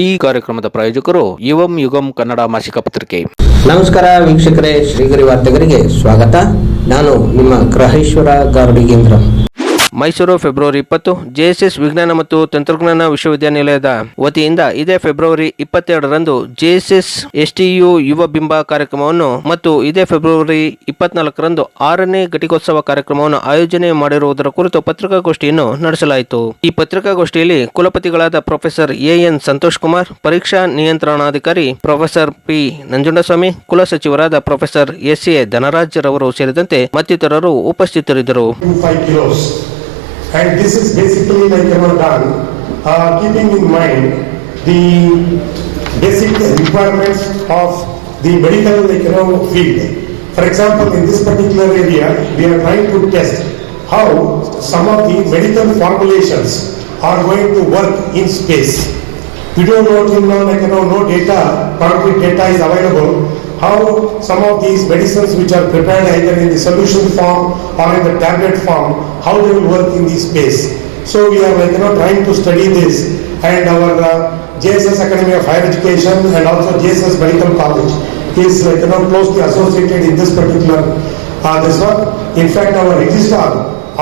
ಈ ಕಾರ್ಯಕ್ರಮದ ಪ್ರಾಯೋಜಕರು ಯುವಂ ಯುಗಂ ಕನ್ನಡ ಮಾಸಿಕ ಪತ್ರಿಕೆ. ನಮಸ್ಕಾರ ವೀಕ್ಷಕರೇ, ಶ್ರೀಗರಿ ವಾರ್ತೆಗರಿಗೆ ಸ್ವಾಗತ. ನಾನು ನಿಮ್ಮ ಗ್ರಹೇಶ್ವರ ಗಾರ್ಡಿಗೇಂದ್ರ. ಮೈಸೂರು ಫೆಬ್ರವರಿ 20 ಜೆಎಸ್ಎಸ್ ವಿಜ್ಞಾನ ಮತ್ತು ತಂತ್ರಜ್ಞಾನ ವಿಶ್ವವಿದ್ಯಾನಿಲಯದ ವತಿಯಿಂದ ಇದೇ ಫೆಬ್ರವರಿ 22ರಂದು ಜೆಎಸ್ಎಸ್ ಎಸ್ಟಿಯು ಯುವ ಬಿಂಬ ಕಾರ್ಯಕ್ರಮವನ್ನು ಮತ್ತು ಇದೇ ಫೆಬ್ರವರಿ 24ರಂದು 6ನೇ ಘಟಿಕೋತ್ಸವ ಕಾರ್ಯಕ್ರಮವನ್ನು ಆಯೋಜನೆ ಮಾಡಿರುವುದರ ಕುರಿತು ಪತ್ರಿಕಾಗೋಷ್ಠಿಯನ್ನು ನಡೆಸಲಾಯಿತು. ಈ ಪತ್ರಿಕಾಗೋಷ್ಠಿಯಲ್ಲಿ ಕುಲಪತಿಗಳಾದ ಪ್ರೊಫೆಸರ್ ಎಎನ್ ಸಂತೋಷ್ ಕುಮಾರ್, ಪರೀಕ್ಷಾ ನಿಯಂತ್ರಣಾಧಿಕಾರಿ ಪ್ರೊಫೆಸರ್ ಪಿ ನಂಜುಂಡಸ್ವಾಮಿ, ಕುಲಸಚಿವರಾದ ಪ್ರೊಫೆಸರ್ ಎಸ್ಎ ಧನರಾಜ್ ರವರು ಸೇರಿದಂತೆ ಮತ್ತಿತರರು ಉಪಸ್ಥಿತರಿದ್ದರು. And this is basically done keeping in mind the basic requirements of the medical field. For example, in this particular area, we are trying to test how some of the medical formulations are going to work in space. We don't know till now, no data, concrete data is available. How some of these medicines which are prepared either in the solution form or in the tablet form, how they will work in the space. So we are trying to study this, and our JSS Academy of Higher Education and also JSS Medical College is closely associated in this particular this one. In fact, our registrar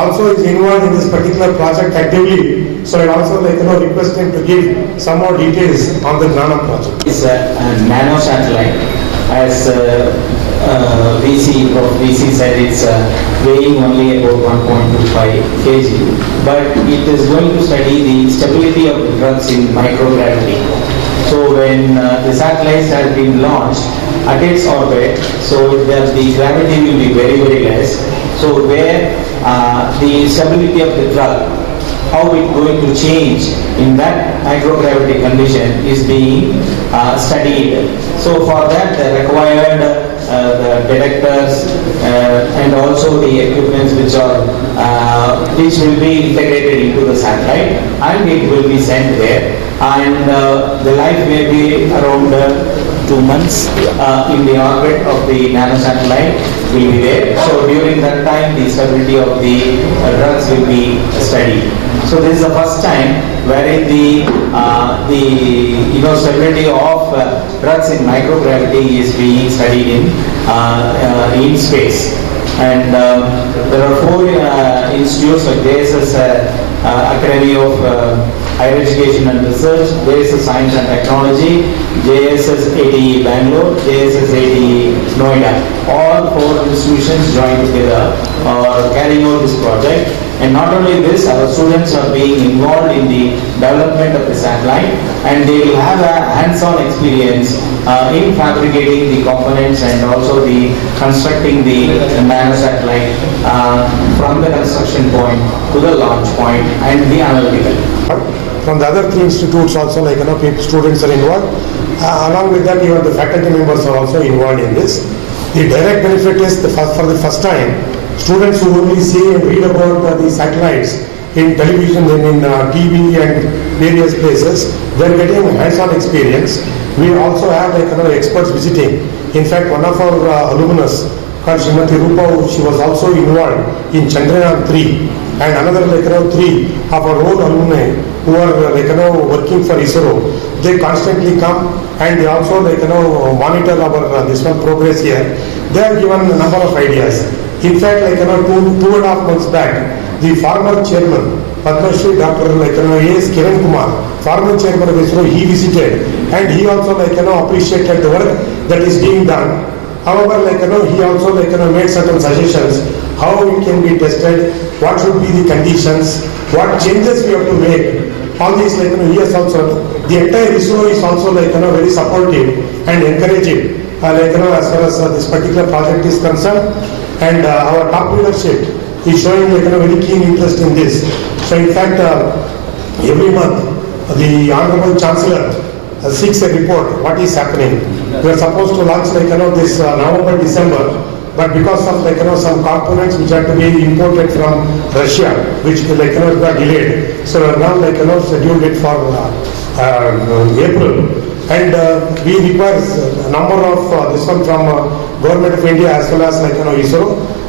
also is involved in this particular project actively. So I also request him to give some more details on the Gnanam project. It's a nano satellite. As VC said, it's weighing only about 1.25 kg, but it is going to study the stability of the drugs in microgravity. So when the satellites have been launched at its orbit, so the gravity will be very, very less. So where the stability of the drug, how it's going to change in that microgravity condition is being studied. So for that they required the detectors and also the equipments which will be integrated into the satellite, and it will be sent there, and the life may be around 2 months in the orbit of the nano satellite will be there. So during that time the stability of the drugs will be studied. So this is the first time wherein the stability of drugs in microgravity is being studied in space. And there are 4 institutes like JSS Academy of Higher Education and Research, JSS Science and Technology, JSS ATE Bangalore, JSS ATE Noida. All 4 institutions joined together are carrying out this project. And not only this, our students are being involved in the development of the satellite, and they will have a hands-on experience in fabricating the components and also the constructing the nano satellite from the construction point to the launch point and the analytical. From the other 3 institutes also, students are involved. Along with that, even the faculty members are also involved in this. The direct benefit is for the first time, students who only see and read about the satellites in television and in TV and various places, they are getting hands-on experience. We also have experts visiting. In fact, one of our alumnus called Srimati Rupa, she was also involved in Chandrayaan 3, and another 3 of our own alumni who are working for ISRO. They constantly come and they also monitor our this one progress here. They have given a number of ideas. In fact, 2.5 months back, the former chairman, Padma Shri Dr. A.S. Kiran Kumar, former chairman of ISRO, he visited, and he also appreciated the work that is being done. However, he also made certain suggestions how it can be tested, what should be the conditions, what changes we have to make. All these he has also, the entire ISRO is also very supportive and encouraging as far as this particular project is concerned. And our top leadership is showing very keen interest in this. So in fact, every month the Honorable Chancellor seeks a report what is happening. We are supposed to launch this November, December, but because of some components which had to be imported from Russia, which got delayed, so we are now scheduled it for April. And we require a number of this one from Government of India as well as ISRO.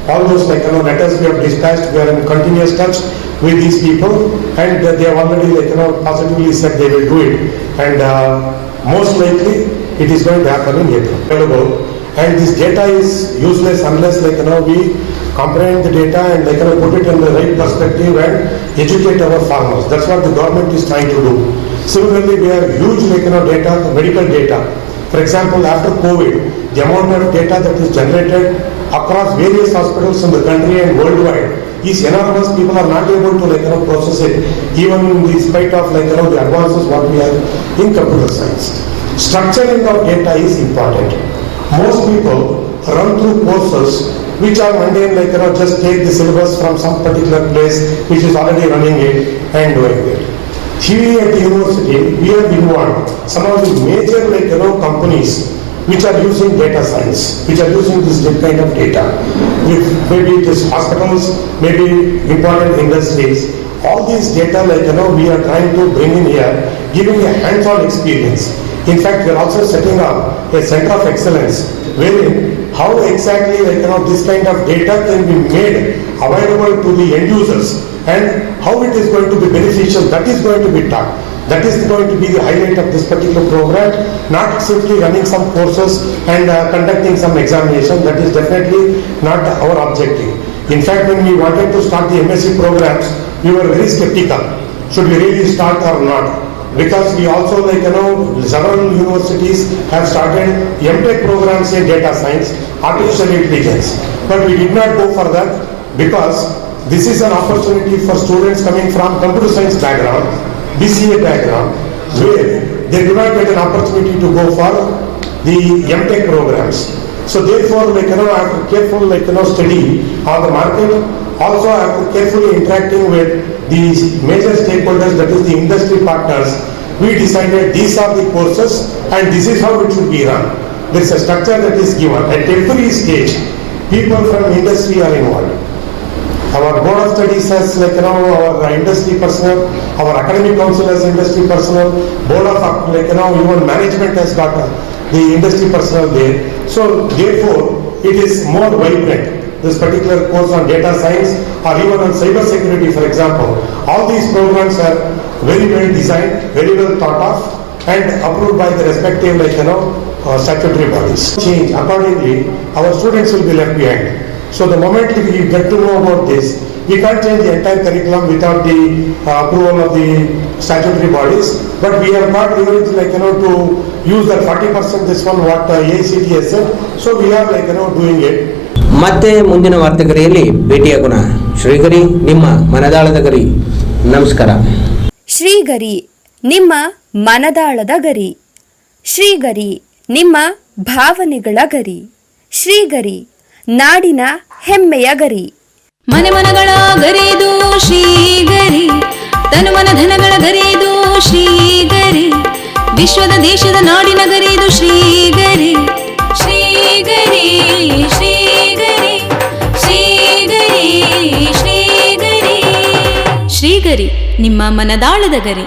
all those letters we have dispatched, we are in continuous touch with these people, and they have already positively said they will do it, and most likely it is going to happen in April. And this data is useless unless we comprehend the data and put it in the right perspective and educate our farmers. That's what the government is trying to do. Similarly, we have huge data, medical data. For example, after COVID, the amount of data that is generated across various hospitals in the country and worldwide is enormous. People are not able to process it, even in spite of the advances what we have in computer science. Structuring of data is important. Most people run through courses which are mundane, just take the syllabus from some particular place which is already running it and doing it. Here at the university, we have involved some of the major companies which are using data science, which are using this kind of data. Maybe it is hospitals, maybe important industries. All these data we are trying to bring in here, giving a hands-on experience. In fact, we are also setting up a center of excellence wherein how exactly this kind of data can be made available to the end users and how it is going to be beneficial, that is going to be taught. That is going to be the highlight of this particular program, not simply running some courses and conducting some examination. That is definitely not our objective. In fact, when we wanted to start the MSc programs, we were very skeptical. Should we really start or not? Because we also several universities have started MTech programs in data science, artificial intelligence. But we did not go for that because this is an opportunity for students coming from computer science background, BCA background, where they do not get an opportunity to go for the MTech programs. So therefore, after careful study of the market, also after carefully interacting with these major stakeholders, that is the industry partners, we decided these are the courses and this is how it should be run. There is a structure that is given. At every stage, people from industry are involved. Our board of studies has our industry personnel, our academic council has industry personnel, board of even management has got the industry personnel there. So therefore, it is more vibrant. This particular course on data science or even on cyber security, for example, all these programs are very well designed, very well thought of, and approved by the respective statutory bodies. Change accordingly, our students will be left behind. So the moment we get to know about this, we can't change the entire curriculum without the approval of the statutory bodies. But we have got leverage to use that 40% this one what AICTE has said. So we are doing it. ಮತ್ತೆ ಮುಂದಿನ ವಾರ್ತೆಗರಿಯಲ್ಲಿ ಭೇಟಿಯಾಗೋಣ. ಶ್ರೀಗರಿ ನಿಮ್ಮ ಮನದಾಳದ ಗರಿ. ನಮಸ್ಕಾರ. ಶ್ರೀಗರಿ ನಿಮ್ಮ ಮನದಾಳದ ಗರಿ. ಶ್ರೀಗರಿ ನಿಮ್ಮ ಭಾವನೆಗಳ ಗರಿ. ಶ್ರೀಗರಿ ನಾಡಿನ ಹೆಮ್ಮೆಯ ಗರಿ. ಮನೆ ಮನಗಳ ಗರಿದು ಶ್ರೀಗರಿ, ತನು ಮನ ಧನಗಳ ಗರಿದು ಶ್ರೀಗರಿ, ವಿಶ್ವದ ದೇಶದ ನಾಡಿನ ಗರಿದು ಶ್ರೀಗರಿ. ಶ್ರೀಗರಿ ಶ್ರೀಗರಿ ಶ್ರೀಗರಿ ಶ್ರೀಗರಿ ಶ್ರೀಗರಿ ನಿಮ್ಮ ಮನದಾಳದ ಗರಿ.